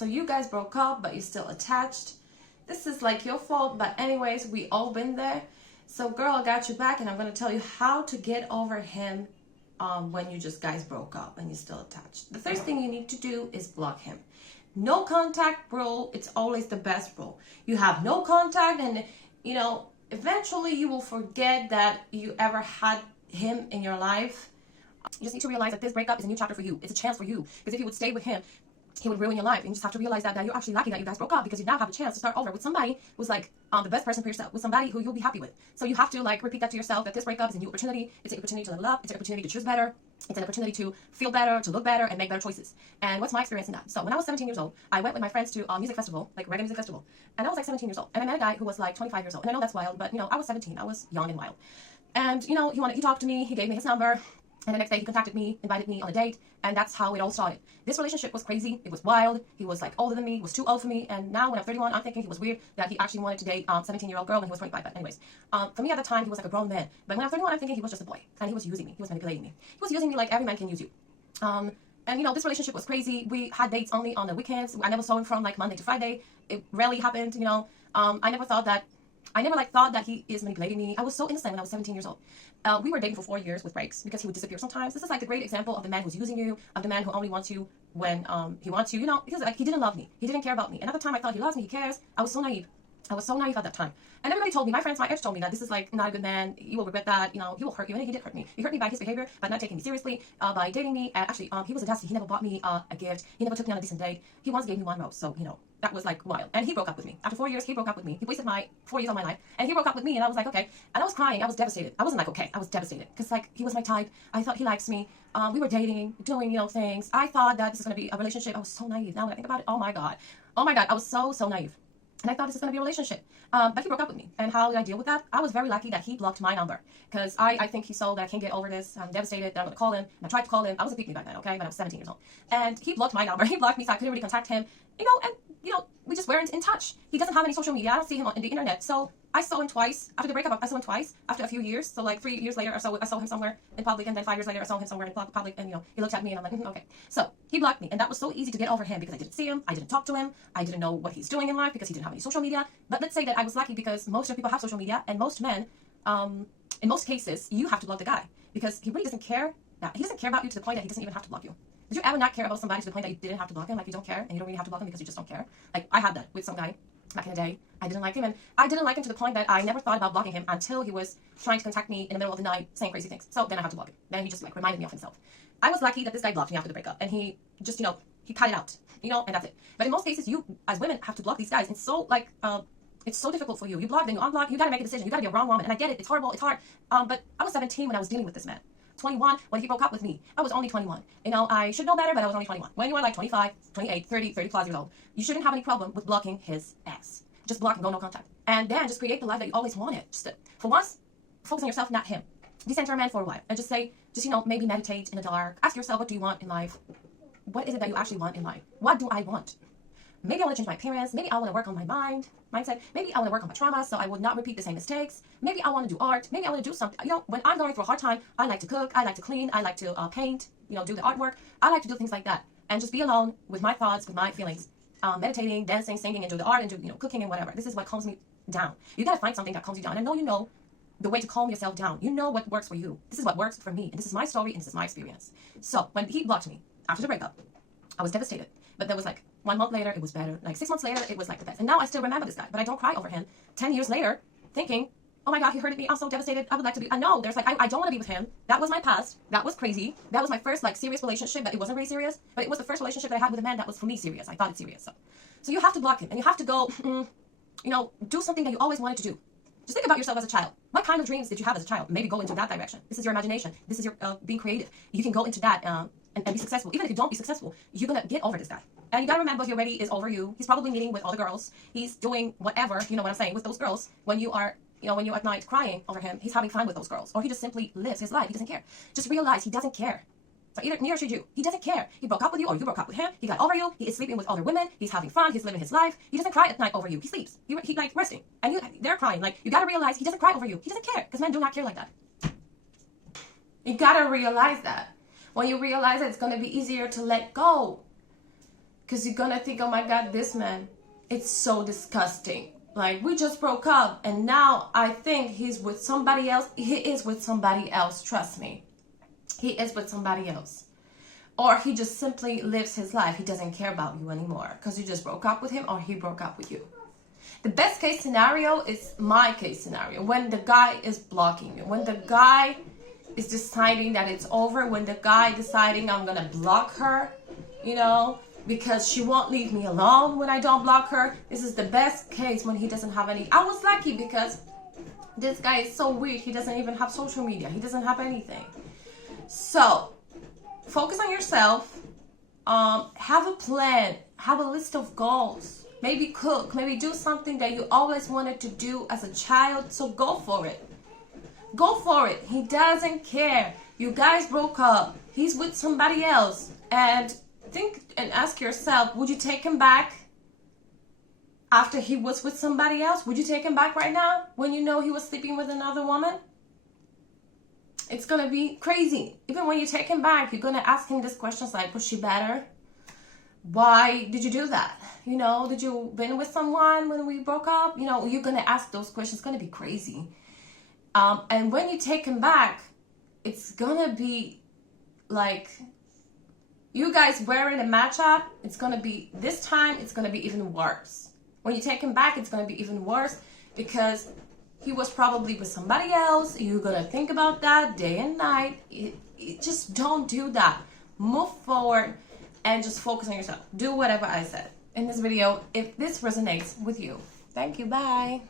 So you guys broke up, but you're still attached. This is like your fault, but anyways, we all been there. So girl, I got you back, and I'm going to tell you how to get over him when you just guys broke up and you're still attached. The first thing you need to do is block him. No contact rule, it's always the best rule. You have no contact, and you know, eventually you will forget that you ever had him in your life. You just need to realize that this breakup is a new chapter for you. It's a chance for you. Because if you would stay with him, he would ruin your life. And you just have to realize that you're actually lucky that you guys broke up, because you now have a chance to start over with somebody who's like the best person for yourself, with somebody who you'll be happy with. So you have to like repeat that to yourself, that this breakup is a new opportunity. It's an opportunity to level up. It's an opportunity to choose better. It's an opportunity to feel better, to look better, and make better choices. And what's my experience in that? So when I was 17 years old, I went with my friends to a music festival, like reggae music festival. And I was like 17 years old. And I met a guy who was like 25 years old. And I know that's wild, but you know, I was 17. I was young and wild. And you know, he talked to me. He gave me his number. And the next day he contacted me, invited me on a date, and that's how it all started. This relationship was crazy. It was wild. He was like older than me. He was too old for me. And now when I'm 31, I'm thinking he was weird that he actually wanted to date 17-year-old girl when he was 25. But anyways, for me at the time, he was like a grown man. But when I'm 31, I'm thinking he was just a boy. And he was using me. He was manipulating me. He was using me like every man can use you. And you know, this relationship was crazy. We had dates only on the weekends. I never saw him from like Monday to Friday. It rarely happened, you know. I never thought that he is manipulating me. I was so innocent when I was 17 years old. We were dating for 4 years with breaks, because he would disappear sometimes. This is like a great example of the man who's using you, of the man who only wants you when he wants you, you know, because like he didn't love me. He didn't care about me. And at the time I thought he loves me, he cares. I was so naive. I was so naive at that time. And everybody told me, my friends, my ex told me that this is like not a good man. You will regret that. You know, he will hurt you. And he did hurt me. He hurt me by his behavior, by not taking me seriously, by dating me. And actually, he was a dastard. He never bought me a gift. He never took me on a decent date. He once gave me 1 rose. So, you know, that was like wild. And he broke up with me. After 4 years, he broke up with me. He wasted my 4 years of my life. And he broke up with me. And I was like, okay. And I was crying. I was devastated. I wasn't like, okay. I was devastated. Because like, he was my type. I thought he likes me. We were dating, doing, you know, things. I thought that this was going to be a relationship. I was so naive. Now when I think about it, oh my God. Oh my God. I was so naive. And I thought this was going to be a relationship. But he broke up with me. And how did I deal with that? I was very lucky that he blocked my number. Because I think he saw that I can't get over this. I'm devastated that I'm going to call him. And I tried to call him. I was a pick-me back then, okay? But I was 17 years old. And he blocked my number. He blocked me, so I couldn't really contact him. You know, and, you know, we just weren't in touch. He doesn't have any social media. I don't see him on the internet. So I saw him twice. After the breakup, I saw him twice. After a few years. So like 3 years later, I saw him somewhere in public. And then 5 years later, I saw him somewhere in public. And, you know, he looked at me and I'm like, okay. So he blocked me. And that was so easy to get over him, because I didn't see him. I didn't talk to him. I didn't know what he's doing in life, because he didn't have any social media. But let's say that I was lucky, because most of the people have social media. And most men, in most cases, you have to block the guy. Because he really doesn't care. He doesn't care about you to the point that he doesn't even have to block you. Did you ever not care about somebody to the point that you didn't have to block him? Like you don't care, and you don't really have to block him because you just don't care? Like I had that with some guy back in the day. I didn't like him, and I didn't like him to the point that I never thought about blocking him until he was trying to contact me in the middle of the night saying crazy things. So then I had to block him. Then he just like reminded me of himself. I was lucky that this guy blocked me after the breakup, and he just, you know, he cut it out, you know, and that's it. But in most cases, you as women have to block these guys. It's so like it's so difficult for you. You block, then you unblock. You gotta make a decision. You gotta be a wrong woman, and I get it. It's horrible. It's hard. But I was 17 when I was dealing with this man. 21 when he broke up with me. I was only 21. You know, I should know better, but I was only 21. When you are like 25, 28, 30 plus years old, you shouldn't have any problem with blocking his ex. Just block and go no contact. And then just create the life that you always wanted. Just for once, focus on yourself, not him. Decenter a man for a while. And just say, you know, maybe meditate in the dark. Ask yourself, what do you want in life? What is it that you actually want in life? What do I want? Maybe I want to change my appearance. Maybe I want to work on my mindset. Maybe I want to work on my trauma so I would not repeat the same mistakes. Maybe I want to do art. Maybe I want to do something. You know, when I'm going through a hard time, I like to cook. I like to clean. I like to paint, you know, do the artwork. I like to do things like that. And just be alone with my thoughts, with my feelings. Meditating, dancing, singing, and do the art, and do, you know, cooking and whatever. This is what calms me down. You got to find something that calms you down. And I know you know the way to calm yourself down. You know what works for you. This is what works for me. And this is my story, and this is my experience. So when he blocked me after the breakup, I was devastated. But there was like 1 month later, it was better. Like 6 months later, it was like the best. And now I still remember this guy, but I don't cry over him. 10 years later, thinking, oh my God, he hurted me. I'm so devastated. I would like to be. I know there's like, I don't want to be with him. That was my past. That was crazy. That was my first like serious relationship, but it wasn't really serious. But it was the first relationship that I had with a man that was for me serious. I thought it's serious. So you have to block him, and you have to go, you know, do something that you always wanted to do. Just think about yourself as a child. What kind of dreams did you have as a child? Maybe go into that direction. This is your imagination. This is your being creative. You can go into that and be successful. Even if you don't be successful, you're going to get over this guy. And you got to remember, he already is over you. He's probably meeting with all the girls. He's doing whatever, you know what I'm saying, with those girls. When you are, you know, when you're at night crying over him, he's having fun with those girls. Or he just simply lives his life. He doesn't care. Just realize he doesn't care. So neither should you. He doesn't care. He broke up with you, or you broke up with him. He got over you. He is sleeping with other women. He's having fun. He's living his life. He doesn't cry at night over you. He sleeps. He like resting. And they're crying. Like, you got to realize he doesn't cry over you. He doesn't care. Because men do not care like that. You got to realize that. When you realize it, it's going to be easier to let go. Because you're gonna think, oh my God, this man, it's so disgusting. Like, we just broke up and now I think he's with somebody else. He is with somebody else, trust me. He is with somebody else. Or he just simply lives his life. He doesn't care about you anymore because you just broke up with him or he broke up with you. The best case scenario is my case scenario. When the guy is blocking you. When the guy is deciding that it's over. When the guy deciding I'm going to block her, you know, because she won't leave me alone when I don't block her. This is the best case when he doesn't have any. I was lucky because this guy is so weird. He doesn't even have social media. He doesn't have anything. So, focus on yourself. Have a plan. Have a list of goals. Maybe cook. Maybe do something that you always wanted to do as a child. So go for it. Go for it. He doesn't care. You guys broke up. He's with somebody else. And think and ask yourself, would you take him back after he was with somebody else? Would you take him back right now when you know he was sleeping with another woman? It's going to be crazy. Even when you take him back, you're going to ask him these questions like, was she better? Why did you do that? You know, did you been with someone when we broke up? You know, you're going to ask those questions. It's going to be crazy. And when you take him back, it's going to be like you guys wearing a matchup. It's going to be, this time, it's going to be even worse. When you take him back, it's going to be even worse because he was probably with somebody else. You're going to think about that day and night. Just don't do that. Move forward and just focus on yourself. Do whatever I said in this video if this resonates with you. Thank you. Bye.